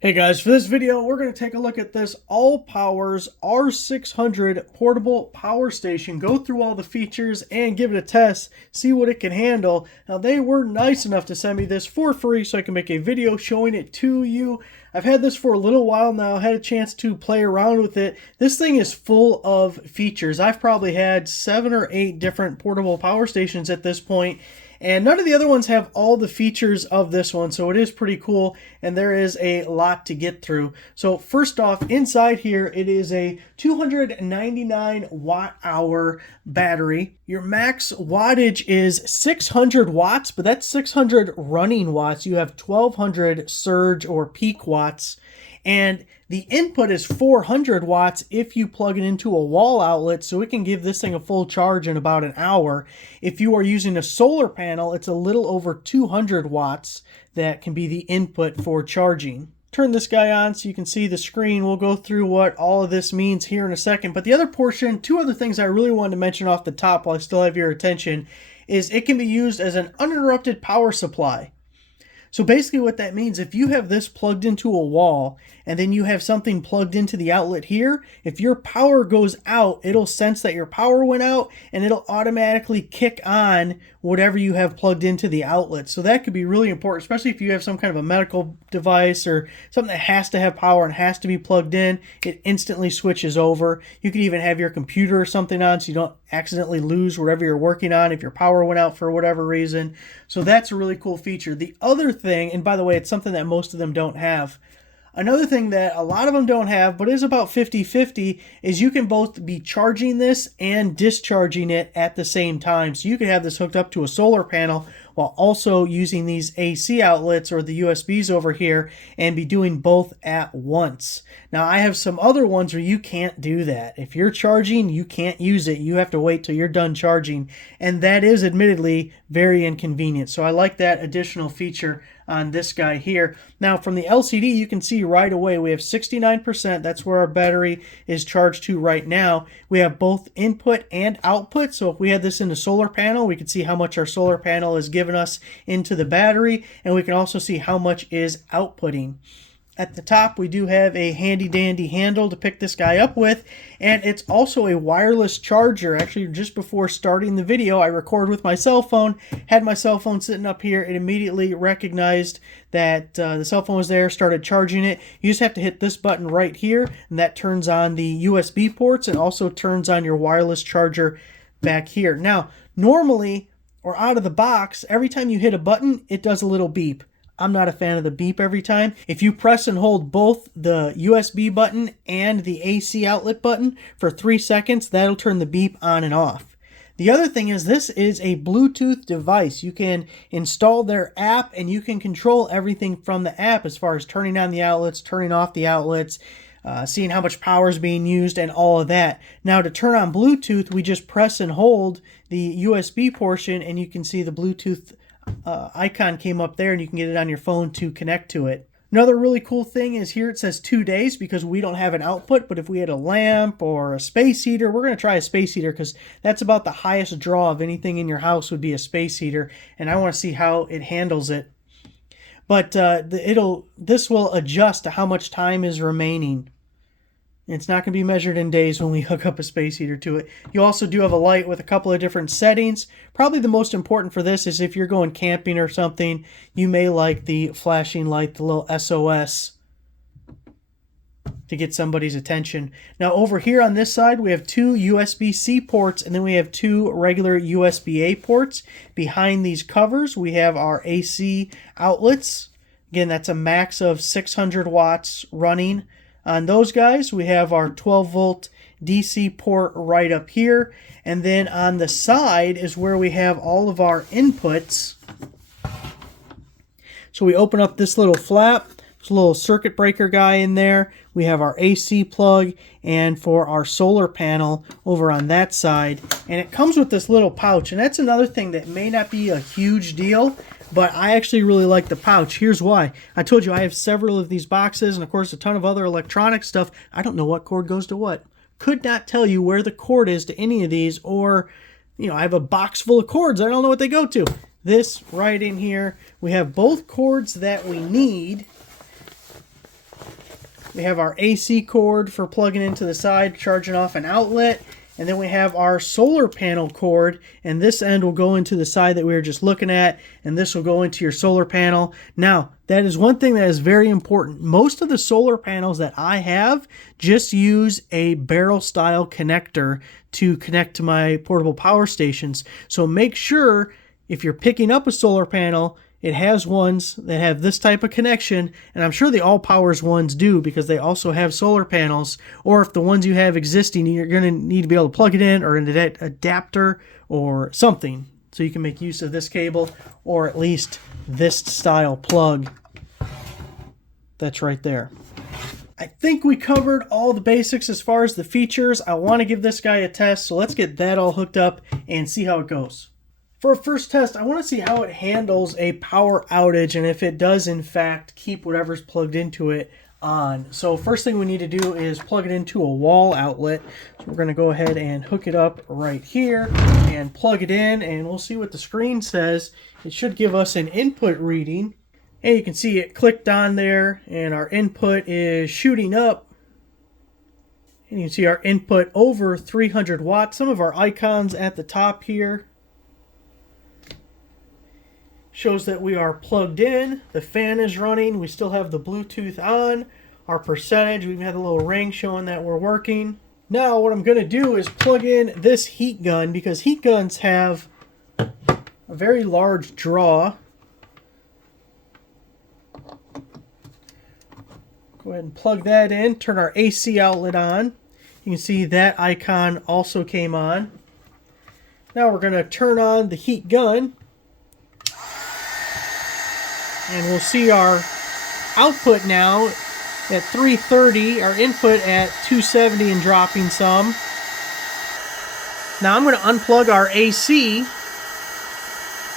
Hey guys, for this video, we're going to take a look at this ALLPOWERS R600 portable power station, go through all the features and give it a test, see what it can handle. Now, they were nice enough to send me this for free so I can make a video showing it to you. I've had this for a little while now, had a chance to play around with it. This thing is full of features. I've probably had 7 or 8 different portable power stations at this point. And none of the other ones have all the features of this one, so it is pretty cool, and there is a lot to get through. So first off, inside here, it is a 299 watt-hour battery. Your max wattage is 600 watts, but that's 600 running watts. You have 1200 surge or peak watts. And the input is 400 watts if you plug it into a wall outlet, so it can give this thing a full charge in about an hour. If you are using a solar panel, it's a little over 200 watts that can be the input for charging. Turn this guy on so you can see the screen. We'll go through what all of this means here in a second. But the other portion, 2 other things I really wanted to mention off the top while I still have your attention, is it can be used as an uninterrupted power supply. So basically what that means, if you have this plugged into a wall and then you have something plugged into the outlet here, if your power goes out, it'll sense that your power went out and it'll automatically kick on whatever you have plugged into the outlet. So that could be really important, especially if you have some kind of a medical device or something that has to have power and has to be plugged in. It instantly switches over. You could even have your computer or something on so you don't accidentally lose whatever you're working on if your power went out for whatever reason. So that's a really cool feature. The other thing, and by the way, it's something that most of them don't have. Another thing that a lot of them don't have, but is about 50-50, is you can both be charging this and discharging it at the same time. So you could have this hooked up to a solar panel while also using these AC outlets or the USBs over here and be doing both at once. Now, I have some other ones where you can't do that. If you're charging, you can't use it. You have to wait till you're done charging, and that is admittedly very inconvenient. So I like that additional feature on this guy here. Now, from the LCD, you can see right away we have 69%. That's where our battery is charged to right now. We have both input and output. So if we had this in the solar panel, we could see how much our solar panel is giving us into the battery, and we can also see how much is outputting. At the top, we do have a handy-dandy handle to pick this guy up with, and it's also a wireless charger. Actually, just before starting the video, I recorded with my cell phone, had my cell phone sitting up here. It immediately recognized that the cell phone was there, started charging it. You just have to hit this button right here, and that turns on the USB ports and also turns on your wireless charger back here. Now, normally, or out of the box, every time you hit a button, it does a little beep. I'm not a fan of the beep every time. If you press and hold both the USB button and the AC outlet button for 3 seconds, that'll turn the beep on and off. The other thing is this is a Bluetooth device. You can install their app and you can control everything from the app as far as turning on the outlets, turning off the outlets, seeing how much power is being used and all of that. Now, to turn on Bluetooth, we just press and hold the USB portion and you can see the Bluetooth icon came up there and you can get it on your phone to connect to it. Another really cool thing is here it says 2 days because we don't have an output, but if we had a lamp or a space heater, we're going to try a space heater because that's about the highest draw of anything in your house would be a space heater, and I want to see how it handles it. But this will adjust to how much time is remaining. It's not going to be measured in days when we hook up a space heater to it. You also do have a light with a couple of different settings. Probably the most important for this is if you're going camping or something, you may like the flashing light, the little SOS, to get somebody's attention. Now over here on this side, we have 2 USB-C ports and then we have 2 regular USB-A ports. Behind these covers, we have our AC outlets. Again, that's a max of 600 watts running. On those guys, we have our 12-volt DC port right up here. And then on the side is where we have all of our inputs. So we open up this little flap. There's a little circuit breaker guy in there. We have our AC plug and for our solar panel over on that side. And it comes with this little pouch. And that's another thing that may not be a huge deal, but I actually really like the pouch. Here's why. I told you I have several of these boxes and of course a ton of other electronic stuff. I don't know what cord goes to what. Could not tell you where the cord is to any of these, or I have a box full of cords. I don't know what they go to. This right in here, we have both cords that we need. We have our AC cord for plugging into the side, charging off an outlet. And then we have our solar panel cord, and this end will go into the side that we were just looking at, and this will go into your solar panel. Now, that is one thing that is very important. Most of the solar panels that I have just use a barrel style connector to connect to my portable power stations. So make sure if you're picking up a solar panel, it has ones that have this type of connection, and I'm sure the ALLPOWERS ones do because they also have solar panels, or if the ones you have existing, you're going to need to be able to plug it in, or an adapter or something, so you can make use of this cable, or at least this style plug that's right there. I think we covered all the basics as far as the features. I want to give this guy a test, so let's get that all hooked up and see how it goes. For a first test, I want to see how it handles a power outage and if it does in fact keep whatever's plugged into it on. So first thing we need to do is plug it into a wall outlet. So we're going to go ahead and hook it up right here and plug it in, and we'll see what the screen says. It should give us an input reading, and you can see it clicked on there and our input is shooting up. And you can see our input over 300 watts. Some of our icons at the top here shows that we are plugged in. The fan is running. We still have the Bluetooth on. Our percentage, we've had a little ring showing that we're working. Now what I'm going to do is plug in this heat gun, because heat guns have a very large draw. Go ahead and plug that in. Turn our AC outlet on. You can see that icon also came on. Now we're going to turn on the heat gun, and we'll see our output now at 330, our input at 270 and dropping some. Now I'm going to unplug our AC,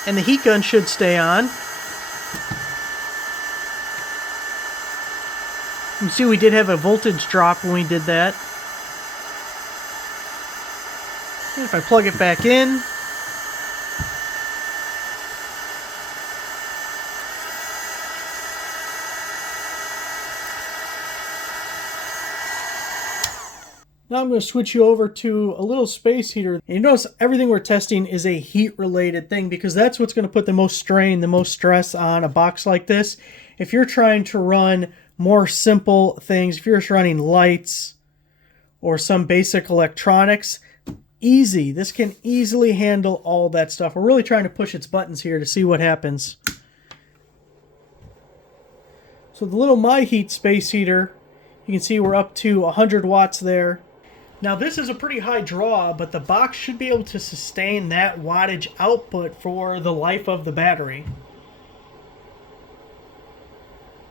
and the heat gun should stay on. You can see we did have a voltage drop when we did that. And if I plug it back in, now I'm going to switch you over to a little space heater. And you notice everything we're testing is a heat related thing, because that's what's going to put the most strain, the most stress on a box like this. If you're trying to run more simple things, if you're just running lights or some basic electronics, easy. This can easily handle all that stuff. We're really trying to push its buttons here to see what happens. So the little MyHeat space heater, you can see we're up to 100 watts there. Now this is a pretty high draw, but the box should be able to sustain that wattage output for the life of the battery.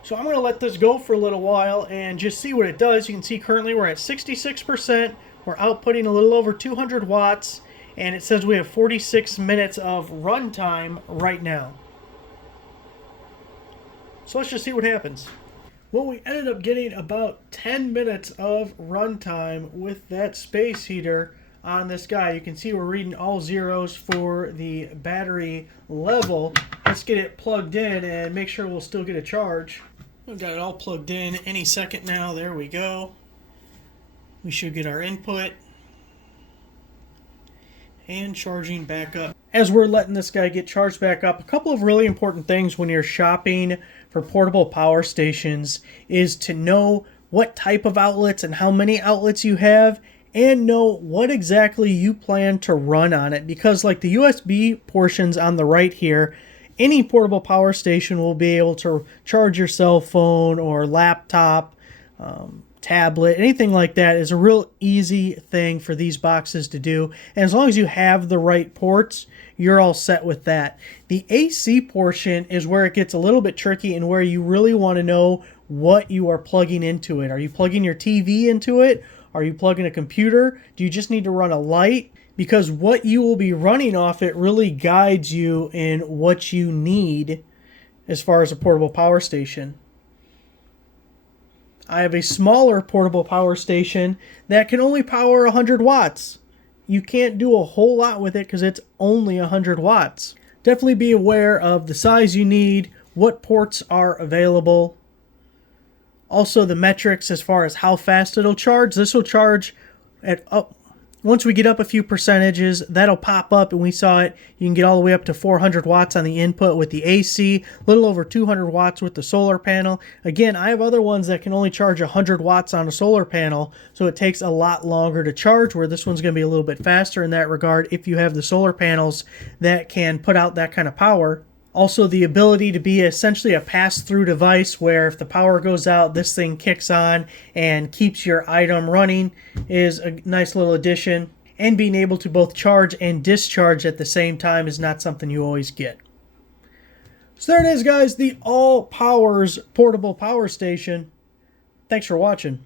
So I'm going to let this go for a little while and just see what it does. You can see currently we're at 66%. We're outputting a little over 200 watts, and it says we have 46 minutes of runtime right now. So let's just see what happens. Well, we ended up getting about 10 minutes of runtime with that space heater on this guy. You can see we're reading all zeros for the battery level. Let's get it plugged in and make sure we'll still get a charge. We've got it all plugged in any second now. There we go. We should get our input and charging back up. As we're letting this guy get charged back up, a couple of really important things when you're shopping for portable power stations is to know what type of outlets and how many outlets you have, and know what exactly you plan to run on it. Because like the USB portions on the right here, any portable power station will be able to charge your cell phone or laptop, tablet, anything like that. Is a real easy thing for these boxes to do. And as long as you have the right ports, you're all set with that. The AC portion is where it gets a little bit tricky, and where you really want to know what you are plugging into it. Are you plugging your TV into it? Are you plugging a computer? Do you just need to run a light? Because what you will be running off it really guides you in what you need as far as a portable power station. I have a smaller portable power station that can only power 100 watts. You can't do a whole lot with it because it's only 100 watts. Definitely be aware of the size you need, what ports are available, Also the metrics as far as how fast it'll charge. This will charge at once we get up a few percentages, that'll pop up, and we saw it. You can get all the way up to 400 watts on the input with the AC, a little over 200 watts with the solar panel. Again, I have other ones that can only charge 100 watts on a solar panel, so it takes a lot longer to charge, where this one's going to be a little bit faster in that regard if you have the solar panels that can put out that kind of power. Also, the ability to be essentially a pass-through device where if the power goes out, this thing kicks on and keeps your item running is a nice little addition. And being able to both charge and discharge at the same time is not something you always get. So there it is, guys, the ALLPOWERS portable power station. Thanks for watching.